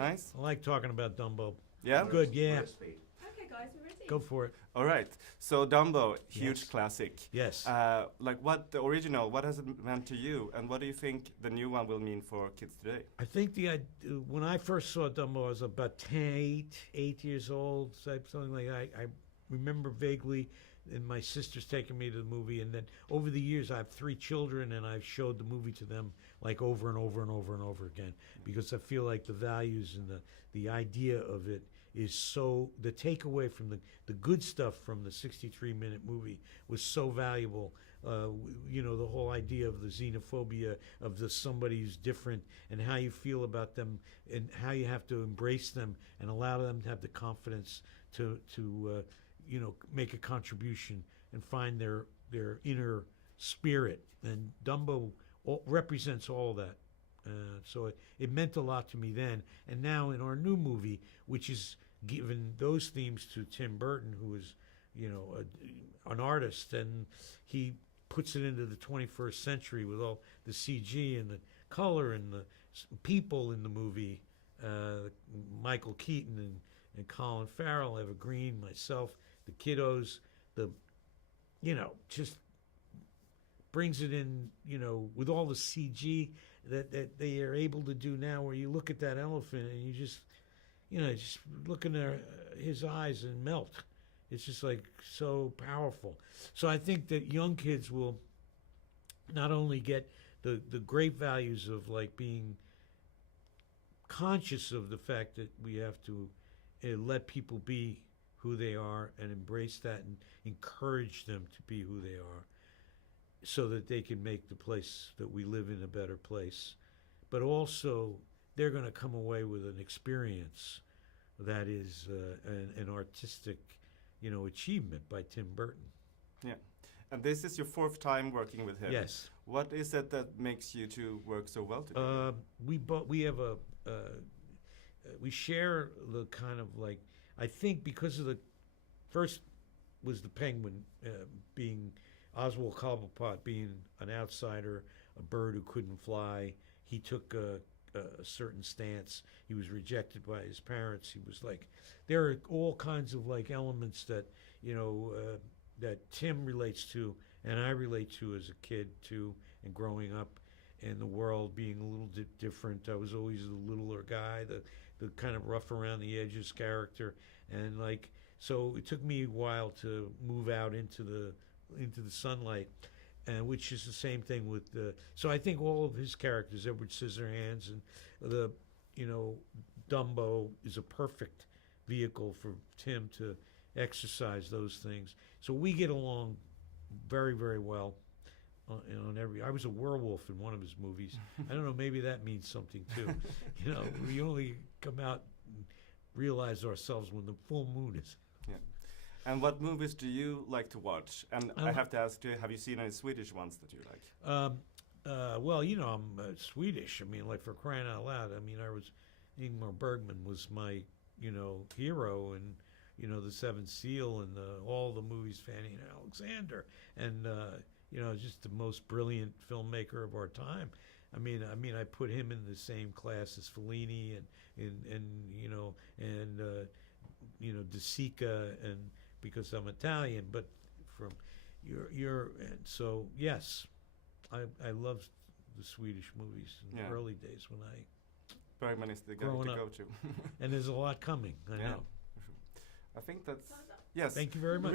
Nice. I like talking about Dumbo. Yeah. Good, yeah. Okay, guys, we're ready. Go for it. All right. So Dumbo, huge Yes. classic. Yes. Like what the original? What has it meant to you, and what do you think the new one will mean for kids today? I think when I first saw Dumbo, I was about 8 years old, something like that. I remember vaguely, and my sister's taking me to the movie, and then over the years, I have 3 children, and I've showed the movie to them like over and over and over and over again, because I feel like the values and the idea of it is so, the takeaway from the good stuff from the 63-minute movie was so valuable. You know, the whole idea of the xenophobia of somebody who's different, and how you feel about them, and how you have to embrace them and allow them to have the confidence to you know, make a contribution and find their inner spirit. And Dumbo represents all that. So it meant a lot to me then. And now in our new movie, which is given those themes to Tim Burton, who is, you know, an artist, and he puts it into the 21st century with all the CG and the color and the people in the movie. Michael Keaton and Colin Farrell, Eva Green, myself, the kiddos, you know, just brings it in, you know, with all the CG that they are able to do now, where you look at that elephant and you just, you know, just look in his eyes and melt. It's just like so powerful. So I think that young kids will not only get the great values of like being conscious of the fact that we have to let people be who they are and embrace that and encourage them to be who they are, so that they can make the place that we live in a better place. But also, they're going to come away with an experience that is an artistic, you know, achievement by Tim Burton. Yeah. And this is your 4th time working with him. Yes. What is it that makes you two work so well together? We have we share the kind of like, I think because of the first was the Penguin being Oswald Cobblepot, being an outsider, a bird who couldn't fly. He took a certain stance. He was rejected by his parents. He was like, there are all kinds of like elements that, you know, that Tim relates to and I relate to as a kid too, and growing up in the world being a little different. I was always the littler guy, the kind of rough around the edges character, and like, so it took me a while to move out into the sunlight, and which is the same thing with so I think all of his characters, Edward Scissorhands and you know, Dumbo is a perfect vehicle for Tim to exercise those things. So we get along very, very well on every. I was a werewolf in one of his movies. I don't know, maybe that means something too. You know, we only come out and realize ourselves when the full moon is. Yeah. And what movies do you like to watch? And I have to ask you, have you seen any Swedish ones that you like? Well, you know, I'm Swedish. I mean, like, for crying out loud. I mean, Ingmar Bergman was my, you know, hero, and, you know, The Seventh Seal and all the movies, Fanny and Alexander, and, you know, just the most brilliant filmmaker of our time. I mean, I put him in the same class as Fellini and you know, and you know, De Sica, and because I'm Italian, but from and so yes, I loved the Swedish movies in the early days when Bergman is the guy to go to. And there's a lot coming. I know. I think that's yes. Thank you very much.